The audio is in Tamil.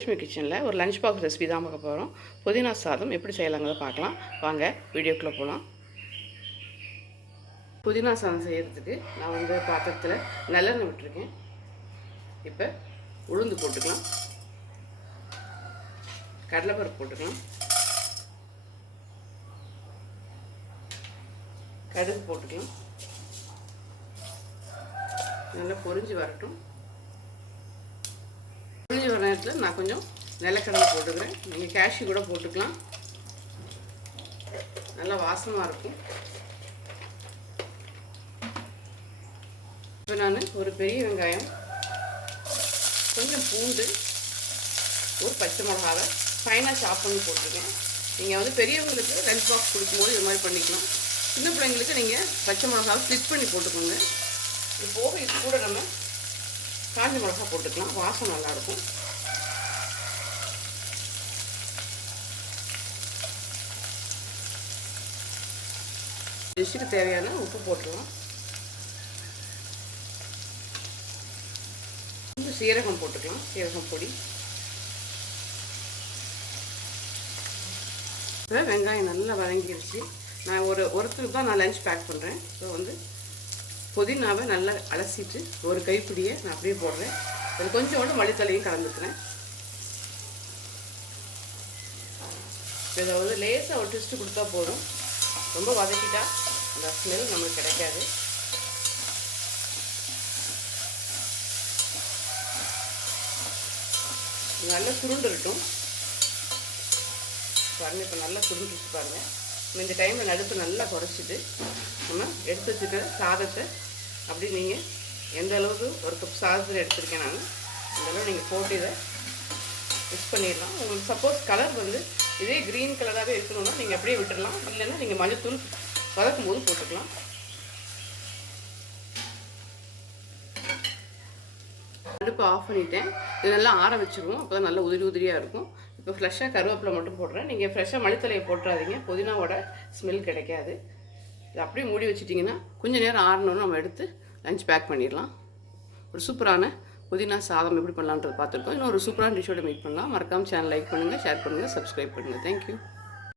லட்சுமி கிச்சனில் ஒரு லஞ்ச் பாக்ஸ் ரெசிபி தான் பார்க்க போகிறோம். புதினா சாதம் எப்படி செய்யலாங்கிறத பார்க்கலாம். வாங்க வீடியோக்குள்ளே போகலாம். புதினா சாதம் செய்கிறதுக்கு நான் பாத்திரத்தில் நல்லெண்ணெய் விட்டுருக்கேன். இப்போ உளுந்து போட்டுக்கலாம், கடலைப்பருப்பு போட்டுக்கலாம், கடுகு போட்டுக்கலாம். நல்லா பொரிஞ்சு வரட்டும். பொரிஞ்சு வர நேரத்தில் நான் கொஞ்சம் நிலக்கடலை போட்டுக்கிறேன். நீங்கள் கேஷ்யூ கூட போட்டுக்கலாம், நல்லா வாசமாக இருக்கும். இப்போ நான் ஒரு பெரிய வெங்காயம், கொஞ்சம் பூண்டு, ஒரு பச்சை மிளகாவை ஃபைனாக சாப் பண்ணி போட்டிருக்கேன். நீங்கள் பெரியவங்களுக்கு லஞ்ச் பாக்ஸ் கொடுக்கும்போது இது மாதிரி பண்ணிக்கலாம். சின்ன பிள்ளைங்களுக்கு நீங்கள் பச்சை மிளகாவை ஸ்லிப் பண்ணி போட்டுக்கோங்க. இது போக இது கூட நம்ம காஞ்ச மிளகா போட்டுக்கலாம், வாசம் நல்லாயிருக்கும். டிஷ்ஷுக்கு தேவையான உப்பு போட்டுக்கலாம். கொஞ்சம் சீரகம் போட்டுக்கலாம், சீரகம் பொடி. இப்போ வெங்காயம் நல்லா வதங்கிடுச்சு. நான் ஒருத்தருக்கு தான் நான் லஞ்ச் பேக் பண்ணுறேன். இப்போ புதினாவை நல்லா அலசிட்டு ஒரு கைப்பிடியை நான் அப்படியே போடுறேன். அதில் கொஞ்சோண்டு மல்லித்தலையும் கலந்துக்கிறேன். இதை லேசாக ஒரு ட்விஸ்ட்டு கொடுத்தா போதும். ரொம்ப வதக்கிட்டா அந்த ஸ்மெல் நமக்கு கிடைக்காது. நல்லா சுருண்டுருட்டும் பாருங்கள். இப்போ நல்லா சுருண்டுருச்சு பாருங்கள். இந்த டைமில் நடுப்பு நல்லா குறைச்சிட்டு நம்ம எடுத்து வச்சுக்கிற சாதத்தை அப்படி நீங்கள் எந்த அளவுக்கு ஒரு கப் சாதத்தில் எடுத்துருக்கேன் நான், அந்த அளவு நீங்கள் போட்டு இதை மிக்ஸ் பண்ணிடலாம். உங்களுக்கு சப்போஸ் கலர் இதே க்ரீன் கலராகவே இருக்கணும்னா நீங்கள் அப்படியே விட்டுடலாம். இல்லைன்னா நீங்கள் மஞ்சத்தூள் வதக்கும் போது போட்டுக்கலாம். அடுப்பு ஆஃப் பண்ணிவிட்டேன். இது நல்லா ஆற வச்சுருவோம், அப்போ தான் நல்லா உதிரி உதிரியாக இருக்கும். இப்போ ஃப்ரெஷ்ஷாக கருவேப்பிலை மட்டும் போடுறேன். நீங்கள் ஃப்ரெஷ்ஷாக மல்லித்தலையை போட்டுறாதீங்க, புதினாவோட ஸ்மெல் கிடைக்காது. இது அப்படியே மூடி வச்சிட்டிங்கன்னா கொஞ்சம் நேரம் ஆறணுன்னு நம்ம எடுத்து லஞ்ச் பேக் பண்ணிடலாம். ஒரு சூப்பரான புதினா சாதம் எப்படி பண்ணலான்றது பார்த்துருக்கோம். இன்னும் ஒரு சூப்பரான டிஷ்ஷோட மீட் பண்ணலாம். மறக்காமல் சேனல் லைக் பண்ணுங்கள், ஷேர் பண்ணுங்கள், சப்ஸ்கிரைப் பண்ணுங்கள். தேங்க்யூ.